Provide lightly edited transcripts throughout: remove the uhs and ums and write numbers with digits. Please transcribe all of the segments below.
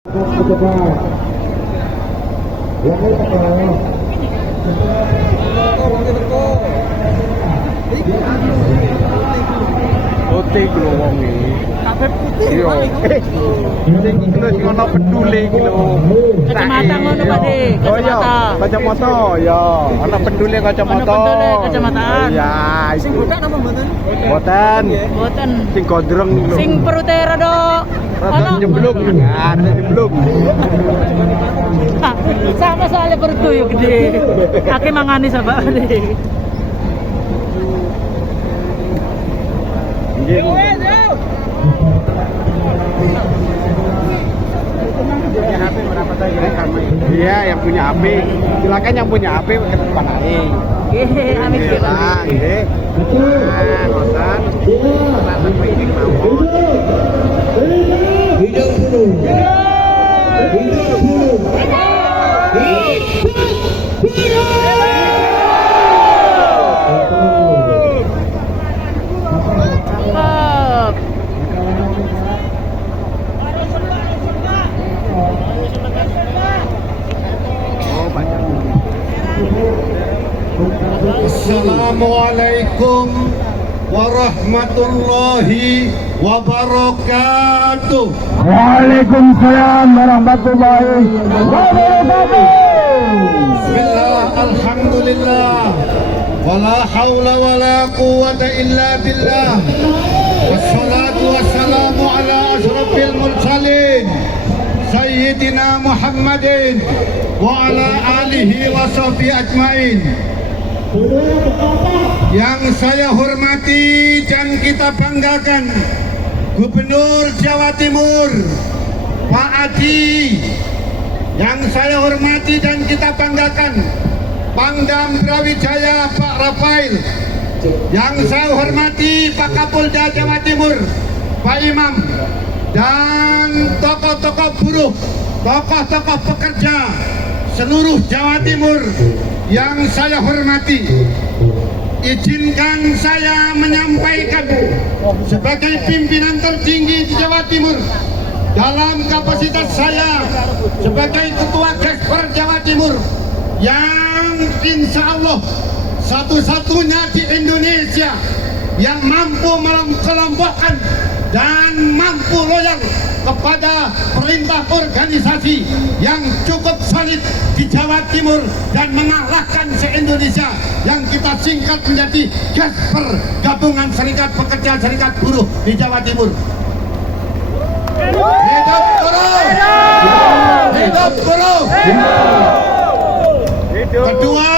Putih lho wong iki. Kabeh putih. Iya. Sing iki ono pedule iki lho. Kacamata ngono Pak De, kacamata. Kacamata ya, ono pedule kacamata. Ono pedule kacamataan. Iya, Sing budak apa mboten? Boten. Boten. Sing gondrong lho. Sing perute rada Rada nyemblung. Nah, rada nyemblung. Sama soalnya perutku yo gede. Kaki mangani sama Pak De. Iya, yang punya HP. Silakan yang punya HP ke depan aja. Nggih, amin nggih, Pak. Nggih. Nah, bosan. Sampai ini mawon. Hidup dulu. Hidup dulu. Cakep. Assalamualaikum warahmatullahi wabarakatuh. Waalaikumsalam warahmatullahi wabarakatuh. Bismillah, alhamdulillah. Wala hawla wala quwwata illa billah. Wassalatu wassalamu ala asrafil mursalin Sayyidina Muhammadin wa ala alihi wa sahbihi ajmain. Yang saya hormati dan kita banggakan Gubernur Jawa Timur Pak Adi. Yang saya hormati dan kita banggakan Pangdam Brawijaya Pak Rafael. Yang saya hormati Pak Kapolda Jawa Timur Pak Imam. Dan tokoh-tokoh buruh, tokoh-tokoh pekerja seluruh Jawa Timur yang saya hormati. Izinkan saya menyampaikan sebagai pimpinan tertinggi di Jawa Timur dalam kapasitas saya sebagai Ketua Gesper Jawa Timur yang insya Allah satu-satunya di Indonesia yang mampu mengelompokkan dan mampu loyal kepada perintah organisasi yang cukup solid di Jawa Timur dan mengalahkan se-Indonesia yang kita singkat menjadi Gesper, Gabungan Serikat Pekerja Serikat Buruh di Jawa Timur. Hidup buruh! Hidup buruh! Kedua,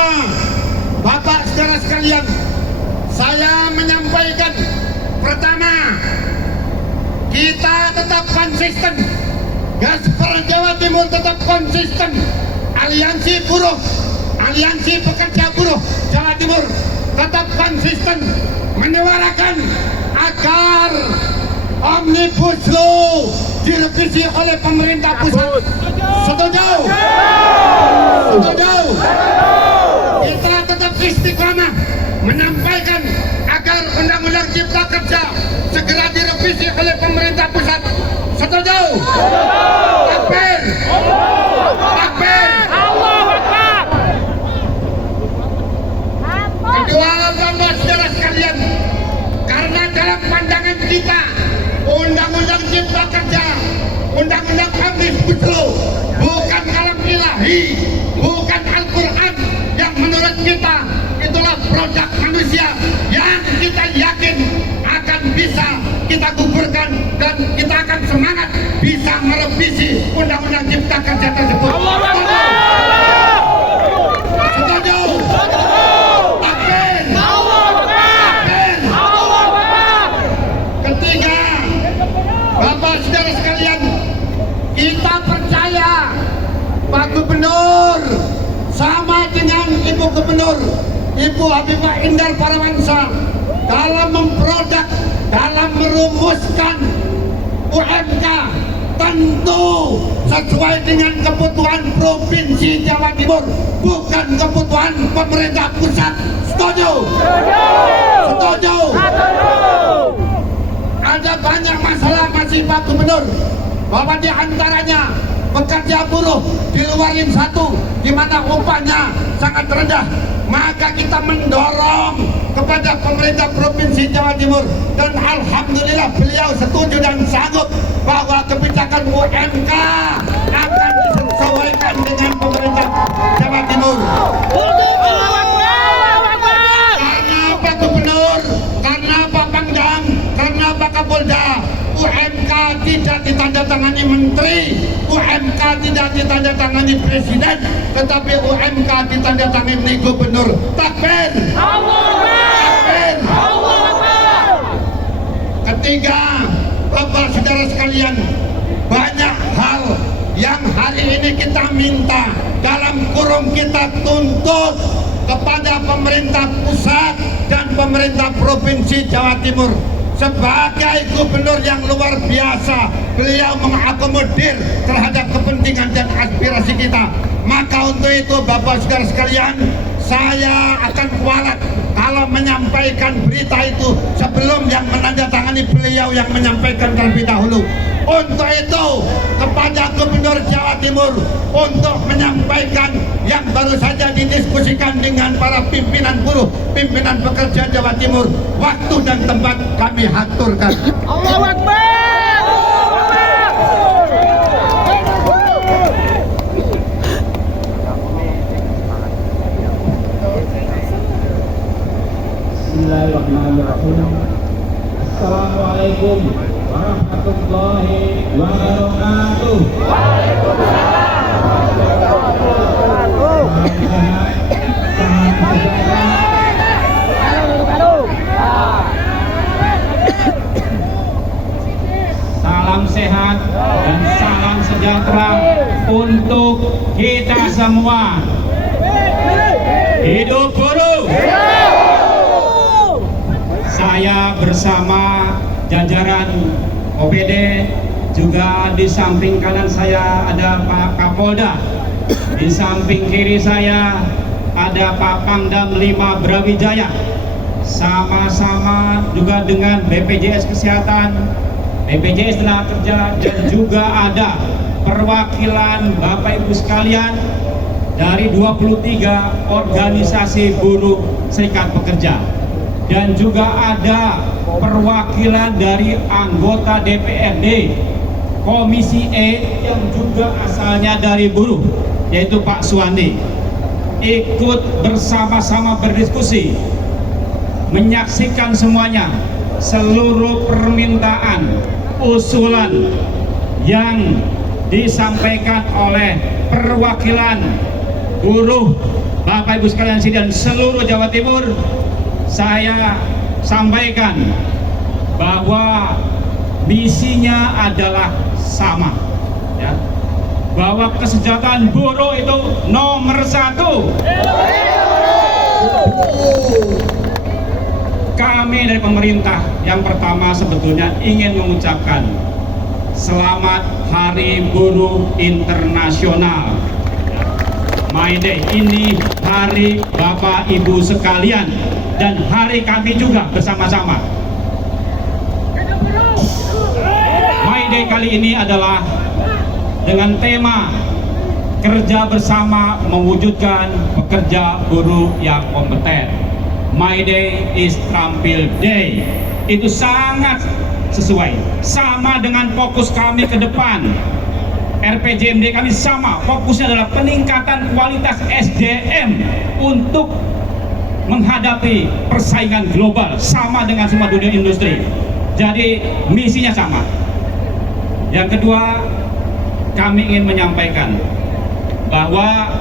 Bapak saudara sekalian, saya menyampaikan pertama, kita tetap konsisten. Gesper Jawa Timur tetap konsisten. Aliansi buruh, aliansi pekerja buruh Jawa Timur tetap konsisten menyuarakan agar Omnibus Law direvisi oleh pemerintah pusat. Setuju? Setuju? Kita tetap istiqamah menyampaikan agar Undang-Undang Cipta Kerja segera direvisi oleh pemerintah pusat. Setuju? Takbir! Takbir! Kedua, Bapak saudara sekalian, karena dalam pandangan kita Undang-Undang Cipta Kerja, Undang-Undang Omnibus Law bukan kalam ilahi, bukan Al-Quran yang menurut kita itulah produk manusia yang kita yakin akan bisa kita gugurkan dan kita akan semangat bisa merevisi Undang-Undang Cipta Kerja tersebut. Setuju? Takbir! Takbir! Ketiga, Bapak saudara sekalian, kita percaya Pak Gubernur sama dengan Ibu Gubernur Ibu Habibah Indar Parawansa dalam memproduk, dalam merumuskan UMK tentu sesuai dengan kebutuhan Provinsi Jawa Timur, bukan kebutuhan pemerintah pusat. Setuju? Setuju? Ada banyak masalah masih Pak Gubernur, bahwa di antaranya kerja buruh di luar Rim 1 di mana upahnya sangat rendah, maka kita mendorong kepada pemerintah Provinsi Jawa Timur, dan alhamdulillah beliau setuju dan sanggup bahwa kebijakan UMK akan disesuaikan dengan pemerintah Jawa Timur. Karena Pak Gubernur, karena Pak Pangdam, karena Pak Kapolda, UMK tidak ditandatangani menteri, UMK tidak ditandatangani presiden, tetapi UMK ditandatangani gubernur. Takbir! Takbir! Ketiga, Bapak saudara sekalian, banyak hal yang hari ini kita minta, dalam kurung kita tuntut kepada pemerintah pusat dan pemerintah Provinsi Jawa Timur. Sebagai gubernur yang luar biasa, beliau mengakomodir terhadap kepentingan dan aspirasi kita. Maka untuk itu Bapak saudara sekalian, saya akan kualat kalau menyampaikan berita itu sebelum yang menandatangani beliau yang menyampaikan terlebih dahulu. Untuk itu kepada Gubernur Jawa Timur untuk menyampaikan yang baru saja didiskusikan dengan para pimpinan buruh, pimpinan pekerja Jawa Timur, waktu dan tempat kami haturkan. Allahu Akbar. Bismillahirrahmanirrahim. Assalamualaikum warahmatullahi wabarakatuh. Salam sehat dan salam sejahtera untuk kita semua. Hidup buruh! Saya bersama jajaran OPD, juga di samping kanan saya ada Pak Kapolda, di samping kiri saya ada Pak Pangdam 5 Brawijaya, sama-sama juga dengan BPJS Kesehatan, BPJS Tenaga Kerja, dan juga ada perwakilan Bapak Ibu sekalian dari 23 organisasi buruh serikat pekerja, dan juga ada perwakilan dari anggota DPRD Komisi E yang juga asalnya dari buruh, yaitu Pak Suwandi, ikut bersama-sama berdiskusi, menyaksikan semuanya, seluruh permintaan, usulan yang disampaikan oleh perwakilan buruh Bapak Ibu sekalian dan seluruh Jawa Timur. Saya sampaikan bahwa misinya adalah sama, ya, bahwa kesejahteraan buruh itu nomor 1. Kami dari pemerintah yang pertama sebetulnya ingin mengucapkan selamat Hari Buruh Internasional. My Day ini hari Bapak Ibu sekalian dan hari kami juga bersama-sama. My Day kali ini adalah dengan tema kerja bersama mewujudkan pekerja buruh yang kompeten. My Day is Terampil Day. Itu sangat sesuai, sama dengan fokus kami ke depan. RPJMD kami sama, fokusnya adalah peningkatan kualitas SDM untuk menghadapi persaingan global, sama dengan semua dunia industri. Jadi misinya sama. Yang kedua, kami ingin menyampaikan bahwa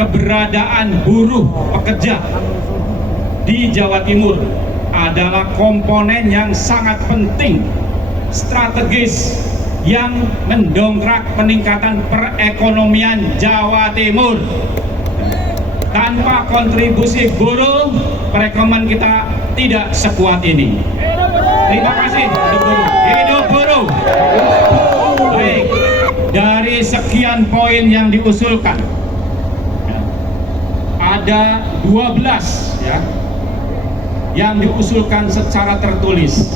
keberadaan buruh pekerja di Jawa Timur adalah komponen yang sangat penting, strategis, yang mendongkrak peningkatan perekonomian Jawa Timur. Tanpa kontribusi buruh, perekonomian kita tidak sekuat ini. Terima kasih. Hidup buruh. Hidup buruh. Baik, dari sekian poin yang diusulkan, ada 12 ya yang diusulkan secara tertulis.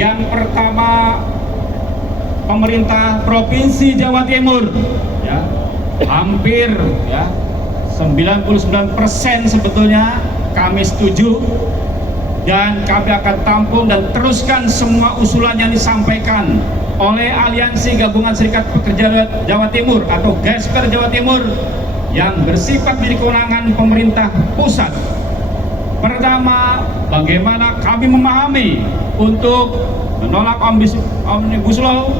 Yang pertama, pemerintah Provinsi Jawa Timur, ya, hampir ya 99% sebetulnya kami setuju, dan kami akan tampung dan teruskan semua usulan yang disampaikan oleh Aliansi Gabungan Serikat Pekerja Jawa Timur atau Gesper Jawa Timur yang bersifat di kewenangan pemerintah pusat. Pertama, bagaimana kami memahami untuk menolak Omnibus Law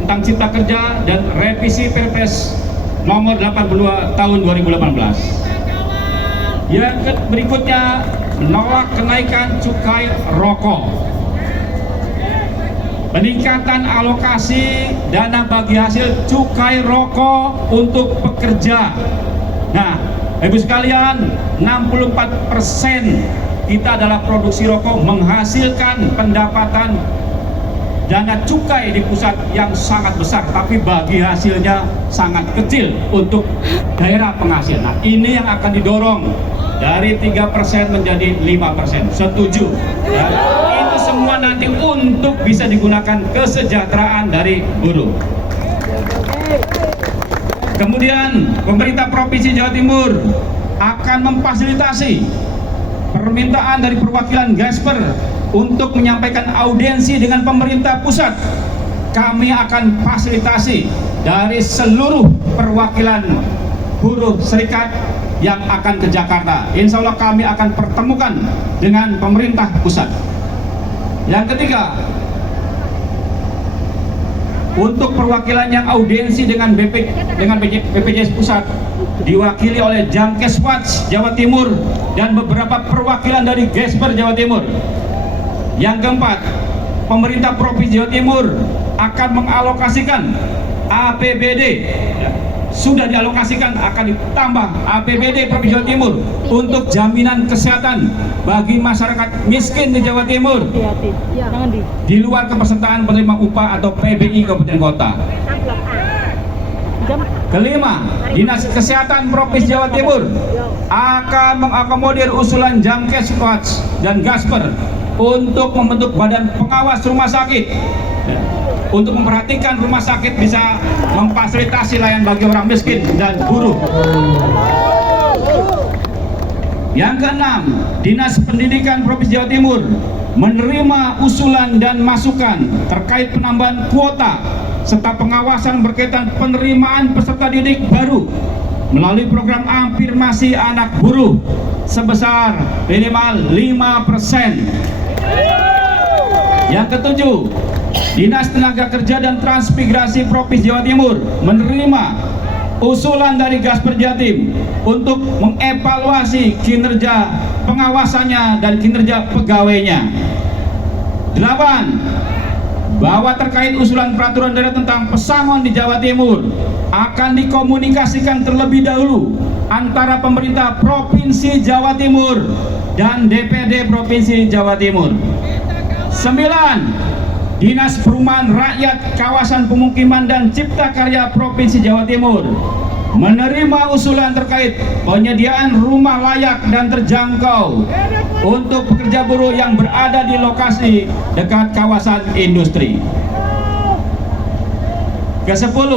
tentang Cipta Kerja dan revisi Perpres nomor 82 tahun 2018. Yang berikutnya, menolak kenaikan cukai rokok, peningkatan alokasi dana bagi hasil cukai rokok untuk pekerja. Nah, Ibu sekalian, 64% kita adalah produksi rokok menghasilkan pendapatan dana cukai di pusat yang sangat besar, tapi bagi hasilnya sangat kecil untuk daerah penghasil. Nah, ini yang akan didorong dari 3% menjadi 5%. Setuju? Ya. Itu semua nanti untuk bisa digunakan kesejahteraan dari buruh. Kemudian pemerintah Provinsi Jawa Timur akan memfasilitasi permintaan dari perwakilan Gesper untuk menyampaikan audiensi dengan pemerintah pusat. Kami akan fasilitasi dari seluruh perwakilan buruh serikat yang akan ke Jakarta. Insya Allah kami akan pertemukan dengan pemerintah pusat. Yang ketiga, untuk perwakilan yang audiensi dengan BPJS Pusat diwakili oleh Jamkeswatch Jawa Timur dan beberapa perwakilan dari Gesper Jawa Timur. Yang keempat, pemerintah Provinsi Jawa Timur akan mengalokasikan APBD, ya, sudah dialokasikan, akan ditambah APBD Provinsi Jawa Timur untuk jaminan kesehatan bagi masyarakat miskin di Jawa Timur di luar kepesertaan penerima upah atau PBI Kabupaten Kota. Kelima, Dinas Kesehatan Provinsi Jawa Timur akan mengakomodir usulan Jamkeswatch dan Gasper untuk membentuk badan pengawas rumah sakit, untuk memperhatikan rumah sakit bisa memfasilitasi layanan bagi orang miskin dan buruh. Yang keenam, Dinas Pendidikan Provinsi Jawa Timur menerima usulan dan masukan terkait penambahan kuota serta pengawasan berkaitan penerimaan peserta didik baru melalui program afirmasi anak buruh sebesar minimal 5%. Yang ketujuh, Dinas Tenaga Kerja dan Transmigrasi Provinsi Jawa Timur menerima usulan dari Gasper Jatim untuk mengevaluasi kinerja pengawasannya dan kinerja pegawainya. 8. Bahwa terkait usulan peraturan daerah tentang pesangon di Jawa Timur akan dikomunikasikan terlebih dahulu antara pemerintah Provinsi Jawa Timur dan DPD Provinsi Jawa Timur. 9. Dinas Perumahan Rakyat, Kawasan Pemukiman dan Cipta Karya Provinsi Jawa Timur menerima usulan terkait penyediaan rumah layak dan terjangkau untuk pekerja buruh yang berada di lokasi dekat kawasan industri. Ke-10,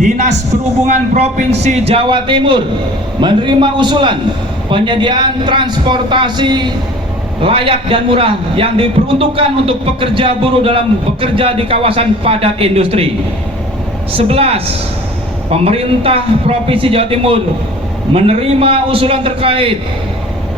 Dinas Perhubungan Provinsi Jawa Timur menerima usulan penyediaan transportasi layak dan murah yang diperuntukkan untuk pekerja buruh dalam bekerja di kawasan padat industri. 11. Pemerintah Provinsi Jawa Timur menerima usulan terkait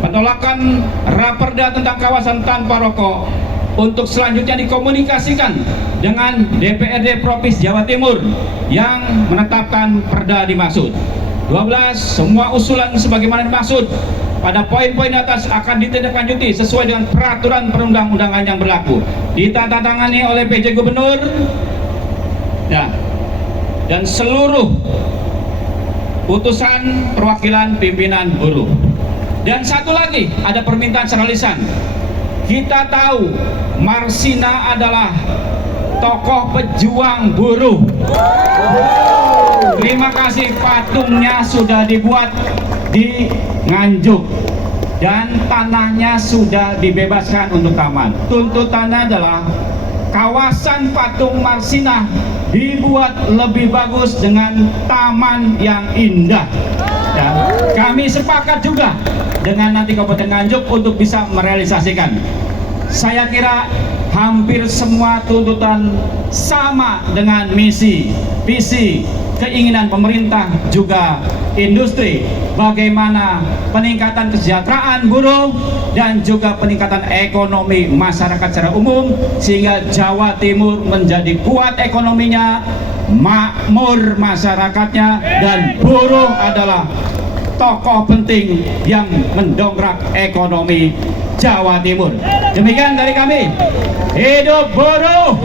penolakan Raperda tentang kawasan tanpa rokok untuk selanjutnya dikomunikasikan dengan DPRD Provinsi Jawa Timur yang menetapkan perda dimaksud. 12. Semua usulan sebagaimana dimaksud pada poin-poin atas akan ditindaklanjuti sesuai dengan peraturan perundang-undangan yang berlaku, ditandatangani oleh PJ Gubernur ya, dan seluruh utusan perwakilan pimpinan buruh. Dan satu lagi, ada permintaan secara lisan. Kita tahu Marsina adalah tokoh pejuang buruh. Terima kasih, patungnya sudah dibuat di Nganjuk dan tanahnya sudah dibebaskan untuk taman. Tuntutannya adalah kawasan Patung Marsinah dibuat lebih bagus dengan taman yang indah. Dan kami sepakat juga dengan nanti Kabupaten Nganjuk untuk bisa merealisasikan. Saya kira hampir semua tuntutan sama dengan misi, visi, keinginan pemerintah juga industri, bagaimana peningkatan kesejahteraan buruh dan juga peningkatan ekonomi masyarakat secara umum, sehingga Jawa Timur menjadi kuat ekonominya, makmur masyarakatnya, dan buruh adalah tokoh penting yang mendongkrak ekonomi Jawa Timur. Demikian dari kami. Hidup buruh!